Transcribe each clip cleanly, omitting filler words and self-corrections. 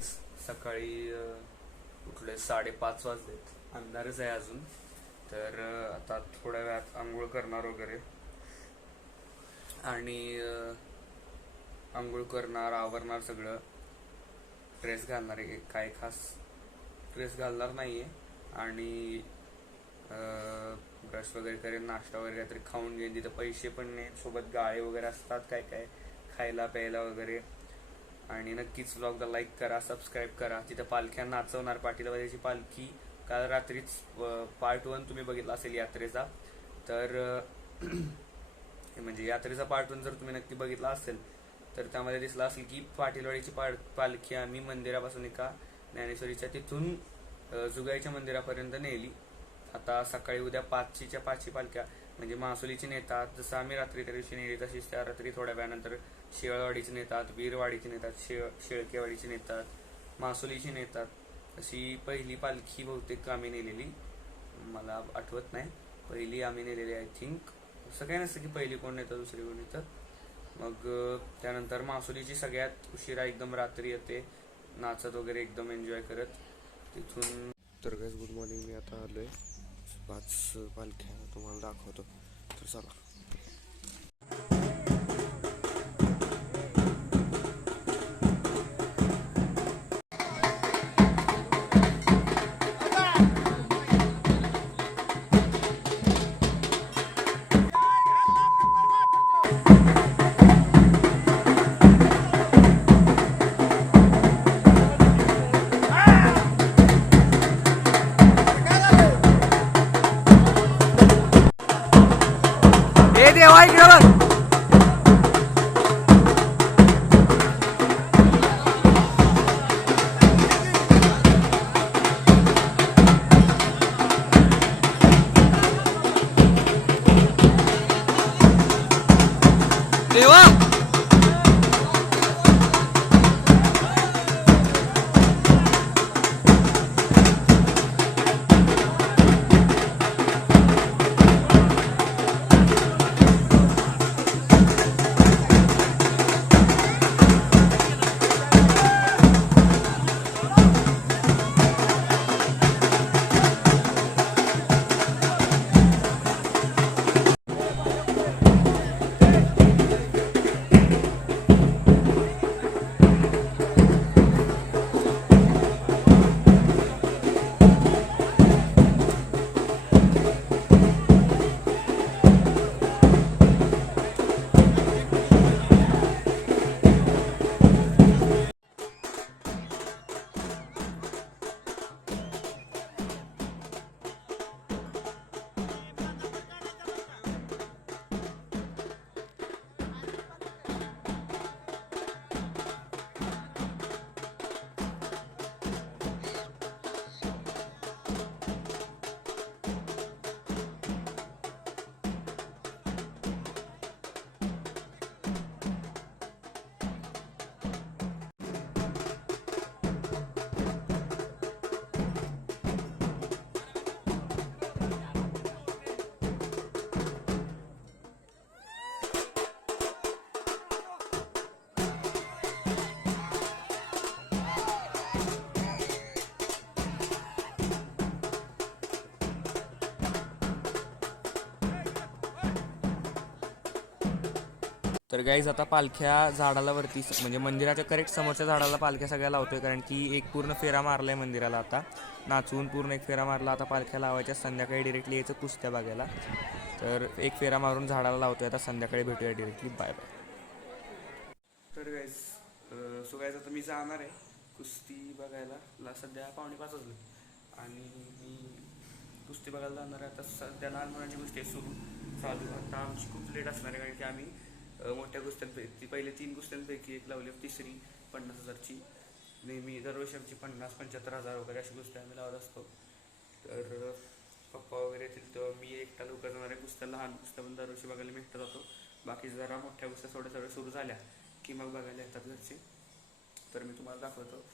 Guys सकाळी उठले 5:30 वाजलेत. अंधारच आहे अजून. तर आता थोड्या वेळात आंघोळ करणार वगैरे आणि आंघोळ करणार, आवरणार सगळं. ड्रेस घालणार आहे, काय खास ड्रेस घालणार नाहीये. आणि ब्रश वगैरे करेन, नाश्ता वगैरे काहीतरी खाऊन घेईन. तिथं पैसे पण नाही सोबत, गाळे वगैरे असतात काय काय खायला प्यायला वगैरे. आणि नक्कीच व्लॉगला लाईक करा, सबस्क्राईब करा. तिथं पालख्या नाचवणार, पाटीलवाल्याची पालखी. काल रात्रीच पार्ट 1 तुम्ही बघितला असेल यात्रेचा. तर म्हणजे यात्रेचा पार्ट 1 जर तुम्ही नक्की बघितला असेल तर त्यामध्ये दिसला असेल की पाटीलवाडीची पालखी आम्ही मंदिरापासून एका ज्ञानेश्वरीच्या तिथून जुगाईच्या मंदिरापर्यंत नेली. आता सकाळी उद्या 5च्या 5ची पालख्या म्हणजे मासुलीची नेतात. जसं आम्ही रात्री त्या दिवशी नेली तशीच त्या रात्री थोड्या वेळानंतर शेळवाडीची नेतात, वीरवाडीची नेतात, शेळकेवाडीची नेतात, मासुलीची नेतात. अशी पहिली पालखी बहुतेक आम्ही नेलेली, मला आठवत नाही. पहिली आम्ही नेलेली आय थिंक. असं काही नसतं की पहिली कोण नेतं दुसरी कोण नेतं. मग त्यानंतर मासुलीची सगळ्यात उशिरा एकदम रात्री येते, नाचत वगैरे एकदम एन्जॉय करत तिथून. तर गाईज गुड मॉर्निंग. मी आता आलोय 5 पालख्या तुम्हाला दाखवतो. तर चला. हे देवा इकडे बघ. देवा तर गाईज आता पालख्या झाडाला वरती म्हणजे मंदिराच्या करेक्ट समोरच्या झाडाला पालख्या सगळ्या लावतोय, कारण की एक पूर्ण फेरा मारलाय मंदिराला. आता नाचवून पूर्ण एक फेरा मारला. आता पालख्या लावायच्या, संध्याकाळी डिरेक्टली यायचं कुस्त्या बघायला. तर एक फेरा मारून झाडाला लावतोय. आता संध्याकाळी भेटूया डिरेक्टली. Bye bye. तर गाईज सो गाईज आता मी जाणार आहे कुस्ती बघायला. सध्या 4:45 वाजले आणि मी कुस्ती बघायला जाणार आहे. आता सध्या लहान मुलांची कुस्ती सुरू चालू. आता आमची खूप लेट असणार आहे, कारण की आम्ही मोठ्या कुस्त्यांपैकी पहिले 3 कुस्त्यांपैकी एक लावली, तिसरी 50,000ची. नेहमी दरवर्षी आमची 50-75 हजार वगैरे अशी कुस्त्या आम्ही लावत असतो. तर पप्पा वगैरे येतील तर मी एकटा लवकर जाणार आहे. कुस्त्या लहान कुस्त्या पण दरवर्षी बघायला मी एकटा जातो. बाकी जरा मोठ्या कुस्त्या थोड्या सुरू झाल्या की मग बघायला येतात घरचे. तर मी तुम्हाला दाखवतो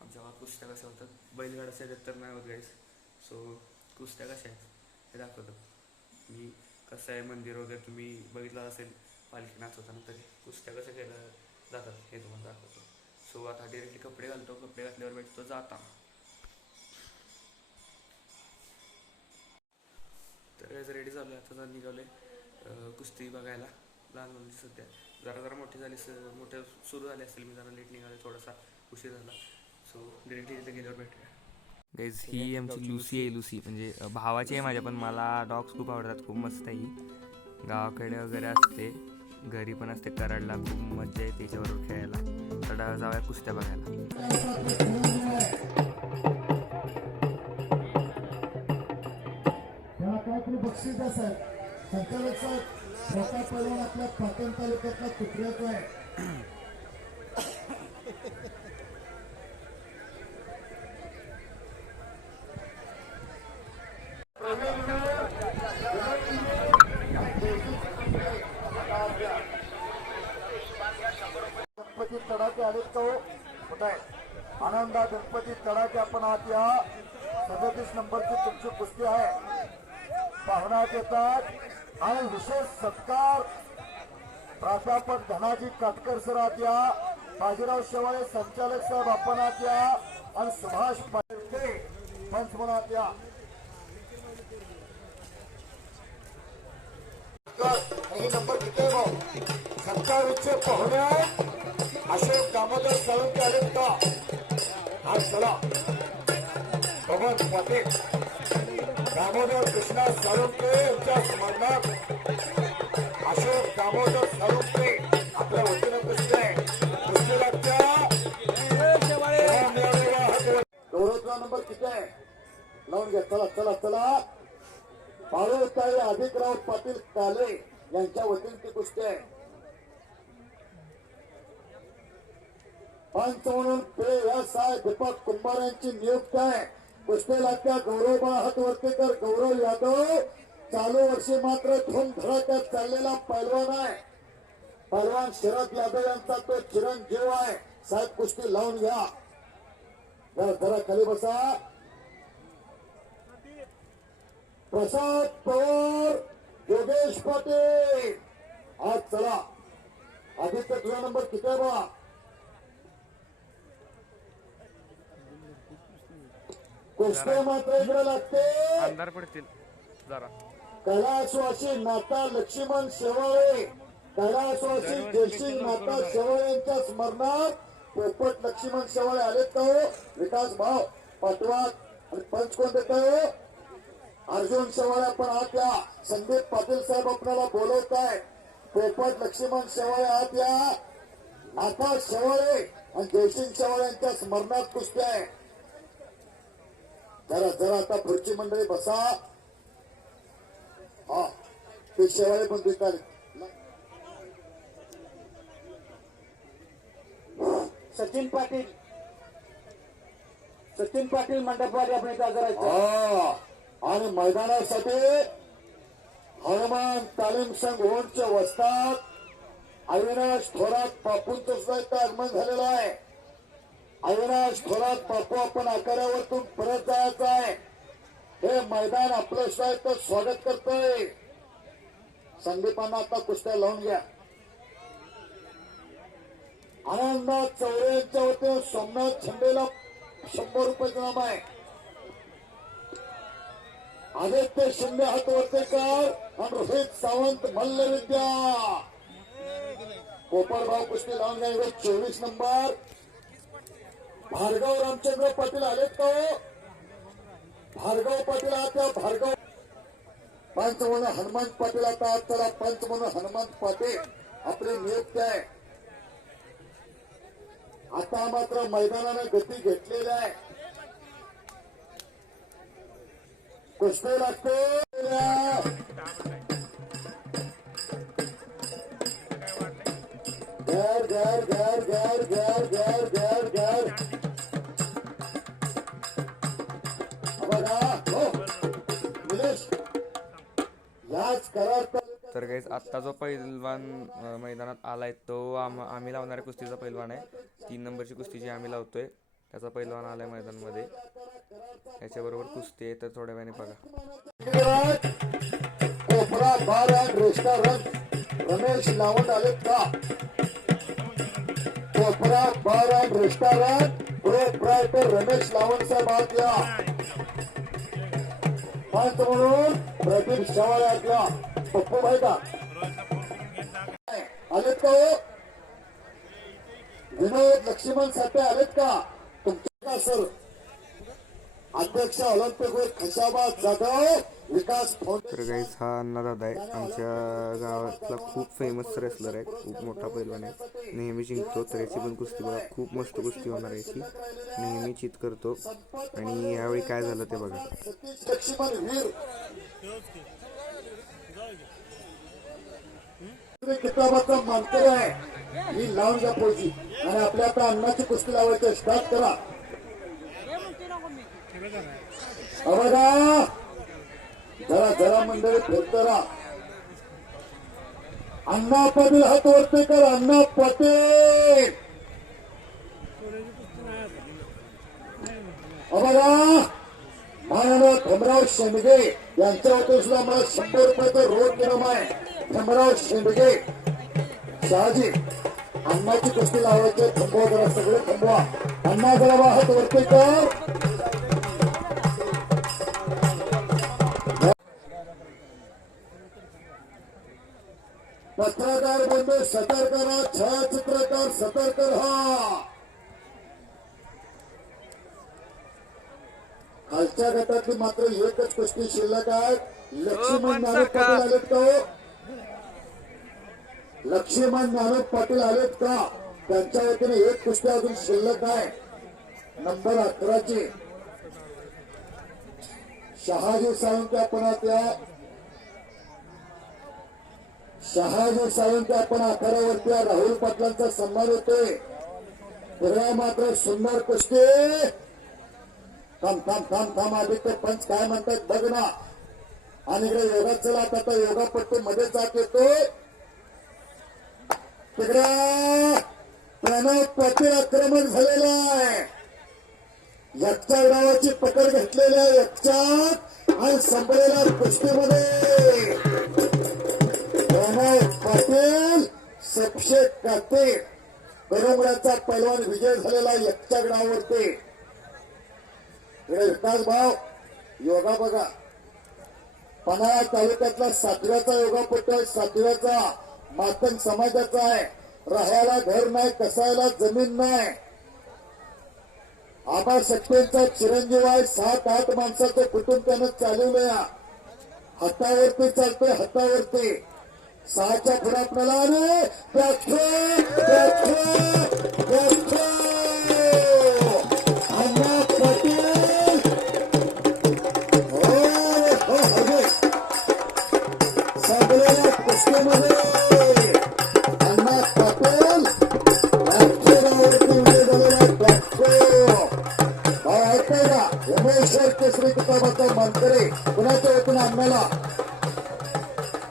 आमच्या गावात कुस्त्या कशा होतात. बैलगाडा शर्यत तर नाही होत गाईस. सो कुस्त्या कशा आहेत हे दाखवतो मी. कसं आहे मंदिर वगैरे तुम्ही बघितलं असेल पालखी नाचवताना, तरी कुस्त्या कशा केल्या जातात हे तुम्हाला दाखवतो. सो आता डिरेक्टली कपडे घालतो, कपडे घातल्यावर भेटतो जाता. तर रेडी झालो आता निघालो कुस्ती बघायला. लहान मुलीची सध्या जरा मोठी झाली, मोठ्या सुरू झाली असेल, मी जरा लेट निघाले, थोडासा उशीर झाला. सो डिरेक्टली तिथे गेल्यावर भेटूया. गाईज ही आमची लुसी आहे. लुसी म्हणजे भावाची आहे माझ्या, पण मला डॉग्स खूप आवडतात, खूप मस्त आहे ही. गावाकडे वगैरे असते, घरी पण असते कराडला, खूप मजा येते त्याच्याबरोबर खेळायला. तर जाऊया कुस्त्या बघायला. काहीतरी बक्षीस असेल. संचालक साहेब मोठा पैलवान आपल्या पाटण तालुक्यातला कुत्र्याचा आहे. गणपती तडाखे आले तो कुठे आहे? आनंदा गणपती तडाखे आपण आत या. 37 नंबरची तुमची कुस्ती आहे. पाहुण्यात येतात आणि विशेष सत्कार प्राध्यापक धनाजी काटकर सर आत या. बाजीराव शेवाळे संचालक साहेब आपण आत या आणि सुभाष पाटील पंच म्हणून आत या. नंबर किती आहे भाऊ? सरकारचे पाहुणे अशोक दामोदर साळुंके आलेत का? हा चला पवन पाटील दामोदर कृष्णा साळुंके यांच्या स्मरणात अशोक दामोदर साळुंके आपल्या वतीनं कुस्ती आहे. गौरवचा नंबर किती आहे? लावून घ्या. चला चला चला. बाळूताई अधिकराव पाटील काले यांच्या वतीने ती कुस्ती आहे. पंच म्हणून PSI दीपक कुंभार यांची नियुक्ती आहे. कुस्ती लागत्या गौरवबा हातवर्तेकर, गौरव यादव. चालू वर्षी मात्र धूमधडाक्यात चाललेला पैलवान आहे. पैलवान शरद यादव यांचा तो चिरंजीव आहे. साहेब कुस्ती लावून घ्या. जरा खाली बसा. प्रसाद पवार, योगेश पाटील आज चला. आदित्य तुझा नंबर किती आहे बा? कुस्ती मात्र इकडे लागते. अंधार पडतील जरा. कैलासवासी नाता लक्ष्मण शेवाळे, कैलासवासी जयसिंग नाता शेवाळे यांच्या स्मरणात पोपट लक्ष्मण शेवाळे आलेत का हो? विकास भाव पाटवाद आणि पंच कोण देत हो? अर्जुन शेवाळे आपण आत या. संदीप पाटील साहेब आपल्याला बोलवत आहे. पोपट लक्ष्मण शेवाळे आत या. नाथा शेवाळे आणि जयसिंग शेवाळे यांच्या स्मरणात कुस्ती आहे. जरा आता पुढची मंडळी बसा. हा ते शेवाळे पण देतात. सचिन पाटील मंडपवाले आपण इथं हजर आहेत. आणि मैदानासाठी हनुमान तालीम संघ ओंडच्या वस्तात अविनाश थोरात बापूंचं सुद्धा इथं आगमन झालेलं आहे. अविनाश थोरात बापू आपण आखाड्यावरतून परत जायचं आहे. हे मैदान आपलं सुद्धा इथं स्वागत करतोय. संदीपांना आता कुस्त्या लावून घ्या. आनंदा चौरे यांच्या वतीने सोमनाथ शिंदेला 100 रुपये नाम आहे. आदित्य शिंदे हातवर्तेकर आणि रोहित सावंत मल्लविद्या. कोपरगाव कुस्ती लावून घ्या. 24 नंबर भार्गव रामचंद्र पाटील आलेत का हो? भार्गव पाटील आता भार्गव पंच म्हणून हनुमंत पाटील आता चला. पंच म्हणून हनुमंत पाटील आपली नियुक्ती आहे. आता मात्र मैदानाने गती घेतलेली आहे. कुस्ती लागते. तर गाईज आत्ता जो पैलवान मैदानात आलाय तो आम्ही लावणाऱ्या कुस्तीचा पैलवान आहे. 3 नंबरची कुस्ती जी आम्ही लावतोय त्याचा पैलवान आलाय मैदानमध्ये. याच्याबरोबर कुस्ती आहे, तर थोड्या वेळाने बघा. कोपरा बार अँड रेस्टॉरंट रमेश लावून आलेत का? कोपरा bar and restaurant proprietor Ramesh लावण साहेब आतल्या पंच म्हणून प्रदीप शेवाळे आतल्या पप्पू भाई का आलेत का हो विनोद लक्ष्मण साठे आलेत का तुमचे का सर अध्यक्ष ऑलिम्पिकवर खशाबाद जाधव विकास तर गाईज हा अण्णादादा आहे आमच्या गावातला खूप फेमस रेसलर आहे खूप मोठा पैलवान आहे नेहमी जिंकतो तर याची पण कुस्ती बघा खूप मस्त कुस्ती होणार आहे याची नेहमी चित करतो आणि यावेळी काय झालं ते बघा सतीश लक्ष्मण वीर किताबाचा मानकर आहे ही लावून जा पोची आणि आपल्या आता अन्नाची कुस्ती लावायची स्टार्ट करा बघा जरा जरा मंडळी फिरतरा अण्णा पाटील हात वरती कर अण्णा पाटील बघा महाराणा भीमराव शेंडगे यांच्या वतीने सुद्धा मला 100 रुपयाचा रोड इनाम आहे भीमराव शेंडगे शहाजी अण्णाची कुस्ती लावायची थांबवा जरा सगळे थांबवा अण्णा जरा हात वरती कर पत्रकार बंधू सतर्क राहा छायाचित्रकार सतर्क राहा खालच्या गटातली मात्र एकच कुस्ती शिल्लक आहे लक्ष्मण ज्ञानोब पाटील आलेत का हो लक्ष्मण ज्ञानोब पाटील आलेत का त्यांच्या वतीने एक कुस्ती अजून शिल्लक आहे नंबर 11ची शहाजी सावंत आपणातल्या शहाजी सावंत आपण आखाड्यावरती राहुल पाटलांचा सन्मान होतोय पुढे मात्र सुंदर कुस्ती थांब थांब थांब थांब आदित्य पंच काय म्हणतात बघ ना आणि इकडे योगा चला आता योगापट्टी मध्ये जात येतोय तिकडे प्रणव पाटील आक्रमण झालेलं आहे एकच्या गावाची पकड घेतलेली आहे एकच्यात आणि संपलेल्या कुस्तीमध्ये प्रणव पाटील सपशे काते बेरंगुळ्याचा पैलवान विजय झालेला एकच्या ग्रावावरती विकास भाव योगा बघा पन्हाळा तालुक्यातला 7व्याचा योगापट्टू आहे 7व्याचा मातंग समाजाचा आहे राहायला घर नाही कसायला जमीन नाही आबा शक्तींचा चिरंजीव आहे 7-8 माणसाचं कुटुंब त्यानं चालवलंय हातावरती चालतोय हातावरती 6च्या पुढे आपल्याला अण्णा पाटील सगळ्या कुस्तीमध्ये अण्णा पाटील विजय झालेला ऐकताय का उमेश्वर केसरी किताबाचा मानकरे कुणाच्या वतीने अण्णाला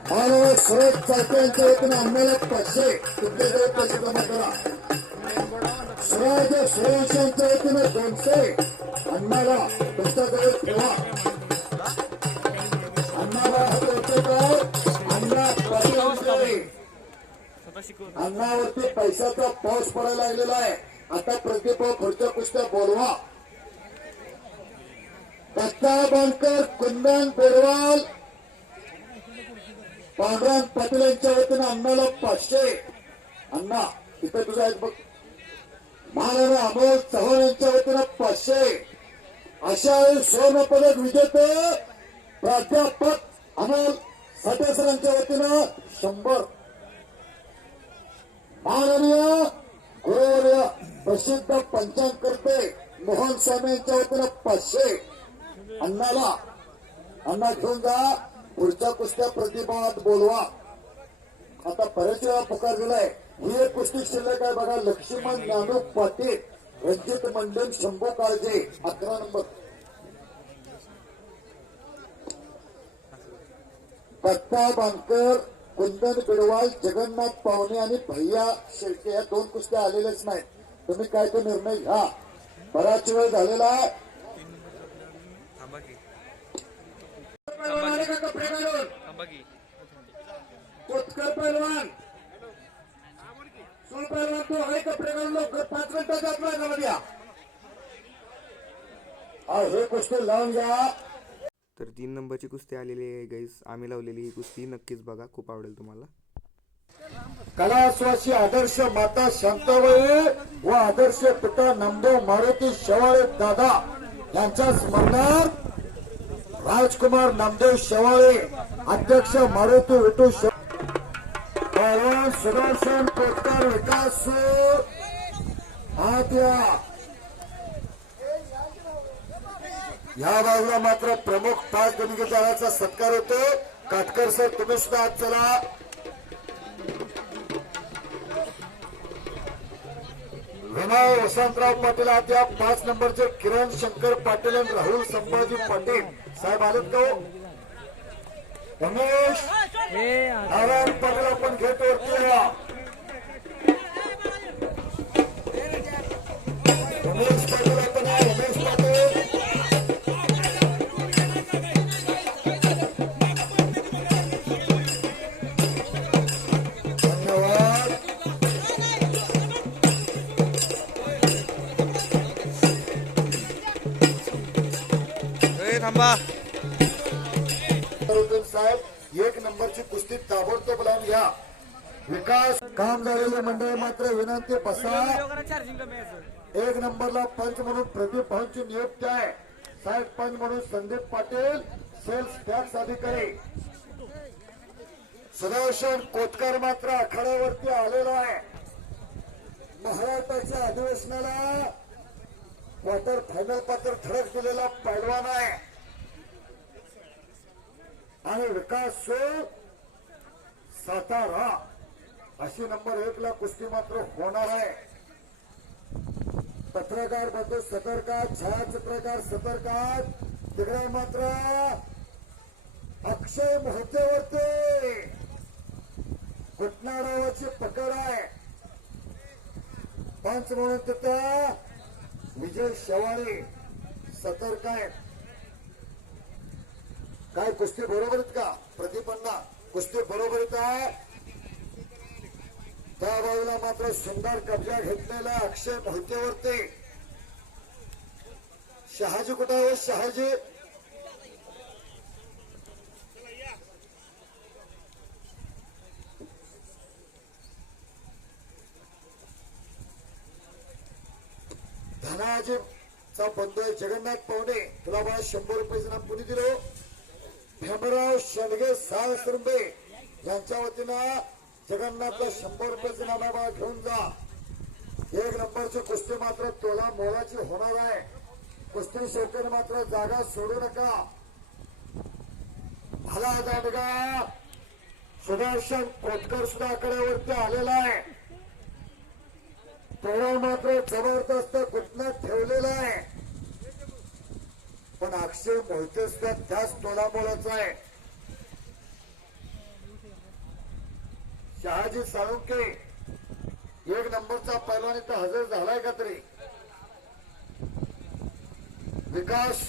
मानव सुरेश चालते यांच्या वतीने अण्णाला 500 तुमच्याकडे पैसे जमा करा सुरेश यांच्या वतीने 200 अण्णाला तुमच्याकडे ठेवा अण्णाला अण्णावरती पैशाचा पाऊस पडायला लागलेला आहे आता प्रदीप पुढच्या कुस्त्या बोलवा दत्ता बांकर कुंदन बेरवाल पांडुरंग पाटील यांच्या वतीने अण्णाला 500 अण्णा इथे तुझा आहेत बघ महाराणा अमोल चव्हाण यांच्या वतीने 500 अशा स्वर्ण पदक विजेते प्राध्यापक अमोल साठे सरांच्या वतीनं 100 माननीय गुरुवर्य प्रसिद्ध पंचांगकर्ते मोहन स्वामी यांच्या वतीनं 500 अण्णाला अण्णा घेऊन जा पुढच्या कुस्त्या प्रतिभावात बोलवा आता बऱ्याच वेळा पुकार दिलाय ही एक कुस्ती शिल्लक आहे बघा लक्ष्मण ज्ञानोब पाटील रणजित मंडल शंभू काळजे 11 नंबर दत्ता बांकर कुंदन बिडवाल जगन्नाथ पावणे आणि भैया शेळके या 2 कुस्त्या आलेल्याच नाहीत तुम्ही काय तो निर्णय घ्या बराच वेळ झालेला आहे पैलवान का कपडे घालून कोतकर पैलवान सुळपैलवान तू हवे कपडे घालून लवकर 5 मिनिटाच्या आत मैदानात या. हे कुस्ती लावून घ्या. तर 3 नंबरची कुस्ती आलेली आहे गाईस. आम्ही लावलेली ही कुस्ती नक्कीच बघा, खूप आवडेल तुम्हाला. कलास्वाशी आदर्श माता शांताबाई व आदर्श पिता नामदेव मारुती शेवाळे दादा यांच्या स्मरणार्थ राजकुमार नामदेव शेवाळे अध्यक्ष मारुती विठू सुदर्शन कोतकर विकास या बाजूला मात्र प्रमुख 5 दलितांचा सत्कार होतो. काटकर सर तुम्ही सुद्धा आज चला. विनय वसंतराव पाटील आता 5 नंबरचे किरण शंकर पाटील आणि राहुल संभाजी पाटील साहेब आलेत का? रमेश नारायण पाटील आपण घेत वरती या. रमेश पाटील आपण या. रमेश पाटील धन्यवाद. थांबा. साहेब 1 नंबरची कुस्ती ताबडतोब लावून घ्या. विकास काम झालेले मंडळ मात्र विनंती बसा. 1 नंबरला पंच म्हणून प्रदीप भाऊंची नियुक्ती आहे. साहेब पंच म्हणून संदीप पाटील सेल्स टॅक्स अधिकारी. सुदर्शन कोतकर मात्र आखाड्यावरती आलेला आहे. महाराष्ट्राच्या अधिवेशनाला क्वार्टर फायनल पात्र धडक दिलेला पैलवान आहे. आणि विकास सातारा अशी नंबर 1 ला कुस्ती मात्र होणार आहे. पत्रकार बंधू सतर्कात, छायाचित्रकार सतर्कात. तिकडे मात्र अक्षय मोहितेवरती घटना डावाची पकड आहे. पंच म्हणून तिथं विजय शेवाळे सतर्क आहेत. काय कुस्ती बरोबर आहेत का? प्रदीपांना कुस्ती बरोबर येत आहे. त्या बाजूला मात्र सुंदर कब्जा घेतलेला अक्षय मोहितेवरती. शहाजी कुठे आहे? शहाजी धनाजीचा बंधू आहे जगन्नाथ पाहुणे. तुला मला 100 रुपयाचं नाम कुणी दिलं? भीमराव शेंडगे साळसुंबे यांच्या वतीनं जगन्नाथला 100 रुपयाचं नामा घेऊन जा. 1 नंबरची कुस्ती मात्र तोला मोलाची होणार आहे. कुस्ती शेवटी मात्र जागा सोडू नका. भला दांडगा सुदर्शन कोतकर सुद्धा आकड्यावरती आलेला आहे. तोडा मात्र जबरदस्त घुटण्यात ठेवलेला आहे. पण अक्षय मोहिते सुद्धा त्याच तोडामोलाचा आहे. शहाजी साळुंके 1 नंबरचा पैलवान इथं हजर झालाय का तरी? विकास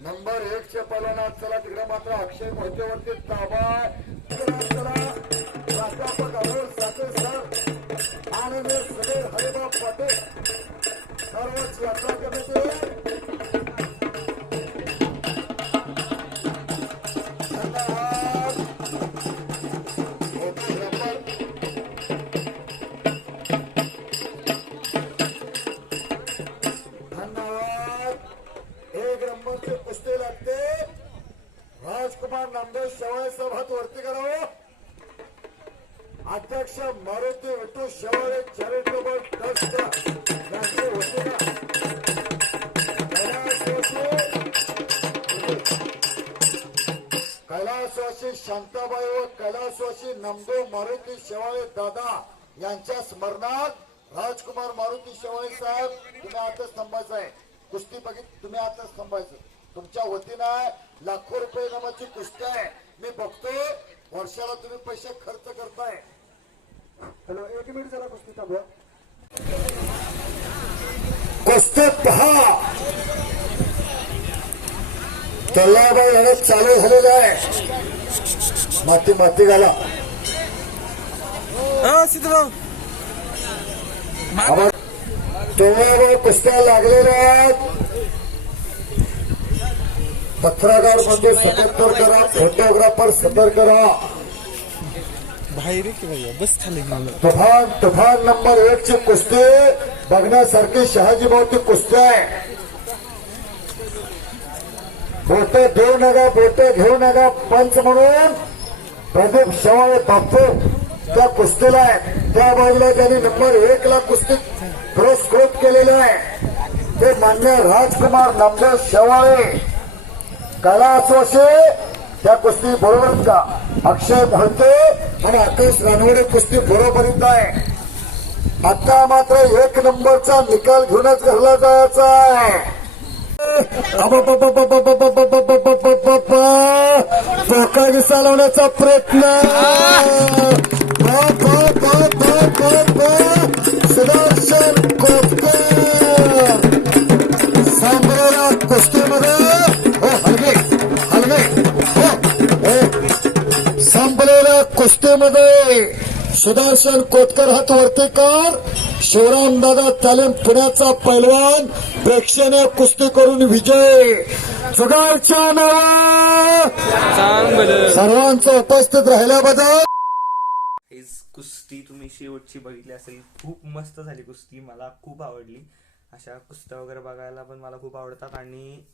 नंबर 1 चे पैलवान चला. तिकडे मात्र अक्षय मोहितेवरती ताबा. प्राध्यापक अरुण साखर सर आणि सुनील हरिभाऊ पाटील सर्वच यात्रा करण्यात धन्यवाद. 1 नंबरची कुस्ती लागते. राजकुमार नामदेव शेवाळे सभात वरती करावं. अध्यक्ष मारुती विठू शेवाळे चॅरिटेबल ट्रस्ट यांच्या वतीनं कैलासवासी शांताबाई व कैलासवासी नामदेव मारुती शेवाळे दादा यांच्या स्मरणार्थ राजकुमार मारुती शेवाळे साहेब तुम्ही आता स्तंभायचं आहे. कुस्ती बघित तुम्ही आता स्तंभायचं. तुमच्या वतीनं लाखो रुपये नामाची कुस्ती आहे. मी बघतो वर्षाला तुम्ही पैसे खर्च करताय. हॅलो 1 मिनिट जरा कुस्ती थांबवा. कुस्ती पहा. तलाबाई लढत चालू झालेला आहे. माती घाला. तेव्हा कुस्त्या लागलेल्या आहेत. पत्रकार बंधू सतर्क करा, फोटोग्राफर सतर्क करा. तुफान नंबर 1 ची कुस्ती बघण्यासारखी शहाजी भाऊची कुस्ती आहे. बोटे घेऊ नका पंच म्हणून प्रदीप शेवाळे बापू त्या कुस्तीला आहे. त्या बाजूला त्यांनी नंबर 1 ला कुस्ती पुरस्कृत केलेले आहे ते मान्य राजकुमार नामदेव शेवाळे कैलासवासी. त्या कुस्ती बरोबर का अक्षय मोहिते आणि आकाश रानवडे कुस्ती बरोबरीत आहे. आता मात्र 1 नंबरचा निकाल घेऊनच घरला जायचा आहे. टोका चालवण्याचा प्रयत्न सुदर्शन कोतकर सांबरेला कुस्तीमध्ये संपलेल्या कुस्तीमध्ये सुदर्शन कोतकर हात वरती कर. शिवरामदादा तालीम पुण्याचा पैलवान प्रेक्षणीय कुस्ती करून विजय. जुगारच्या नावा सर्वांचं उपस्थित राहिल्याबद्दल. हीच कुस्ती तुम्ही शेवटची बघितली असेल. खूप मस्त झाली कुस्ती, मला खूप आवडली. अशा कुस्त्या वगैरे बघायला पण मला खूप आवडतात. आणि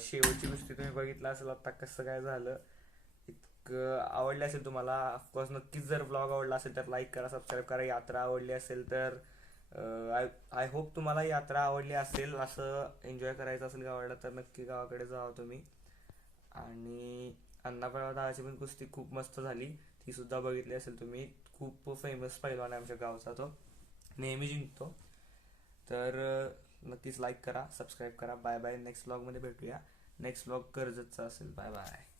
शेवटची कुस्ती तुम्ही बघितला असेल आता कसं काय झालं. आवडली असेल तुम्हाला ऑफकोर्स नक्कीच. जर ब्लॉग आवडला असेल तर लाईक करा, सबस्क्राईब करा. यात्रा आवडली असेल तर आय होप तुम्हाला यात्रा आवडली असेल. असं एन्जॉय करायचं असेल गावाला तर नक्की गावाकडे जावा तुम्ही. आणि अण्णाप्रभा दादाची पण कुस्ती खूप मस्त झाली, ती सुद्धा बघितली असेल तुम्ही. खूप फेमस पैलवान आहे आमच्या गावचा, तो नेहमी जिंकतो. तर नक्कीच लाईक करा, सबस्क्राईब करा. Bye bye. नेक्स्ट ब्लॉगमध्ये भेटूया. नेक्स्ट ब्लॉग कर्जतचा असेल. Bye bye.